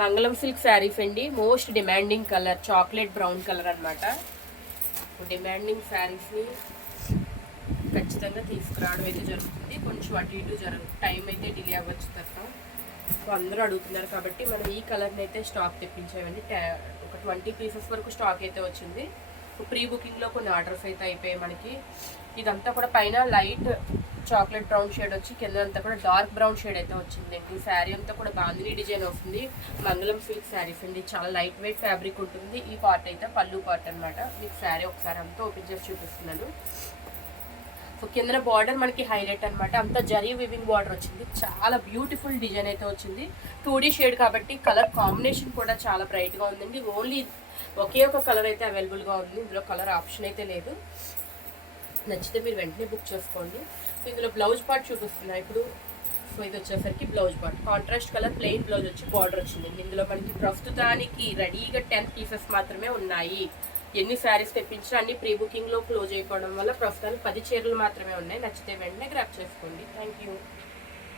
మంగళం సిల్క్ శారీస్ అండి. Most demanding colour chocolate brown colour అనమాట. డిమాండింగ్ శారీస్ని ఖచ్చితంగా తీసుకురావడం అయితే జరుగుతుంది. కొంచెం అటు ఇటు టైం అయితే డిలే అవ్వచ్చు తప్ప. సో అందరూ అడుగుతున్నారు కాబట్టి మనం ఈ కలర్ని అయితే స్టాక్ తెప్పించామండి. ఒక 20 పీసెస్ వరకు స్టాక్ అయితే వచ్చింది. ప్రీ బుకింగ్లో కొన్ని ఆర్డర్స్ అయితే అయిపోయాయి మనకి. ఇదంతా కూడా పైన లైట్ చాక్లెట్ బ్రౌన్ షేడ్ వచ్చి కింద అంతా కూడా డార్క్ బ్రౌన్ షేడ్ అయితే వచ్చిందండి. శారీ అంతా కూడా బాందిని డిజైన్ వస్తుంది. మంగళం సిల్క్ శారీస్ అండి. చాలా లైట్ వెయిట్ ఫ్యాబ్రిక్ ఉంటుంది. ఈ పార్ట్ అయితే పళ్ళు పార్ట్ అనమాట. మీకు శారీ ఒకసారి అంతా ఓపెన్ చేసి చూపిస్తున్నాను. సో కింద బార్డర్ మనకి హైలైట్ అనమాట. అంతా జరీ వివింగ్ బార్డర్ వచ్చింది. చాలా బ్యూటిఫుల్ డిజైన్ అయితే వచ్చింది. 2D షేడ్ కాబట్టి కలర్ కాంబినేషన్ కూడా చాలా బ్రైట్గా ఉందండి. ఓన్లీ ఒకే ఒక కలర్ అయితే అవైలబుల్గా ఉంది. ఇందులో కలర్ ఆప్షన్ అయితే లేదు. నచ్చితే మీరు వెంటనే బుక్ చేసుకోండి. సో ఇందులో బ్లౌజ్ పార్ట్ చూపిస్తున్నా ఇప్పుడు. సో ఇది వచ్చేసరికి blouse part contrast colour plain blouse వచ్చి బార్డర్ వచ్చింది. ఇందులో మనకి ప్రస్తుతానికి రెడీగా 10 పీసెస్ మాత్రమే ఉన్నాయి. ఎన్ని శారీస్ తెప్పించినా అన్ని ప్రీ బుకింగ్లో క్లోజ్ అయిపోవడం వల్ల ప్రస్తుతానికి 10 చీరలు మాత్రమే ఉన్నాయి. నచ్చితే వెంటనే గ్రాప్ చేసుకోండి. Thank you.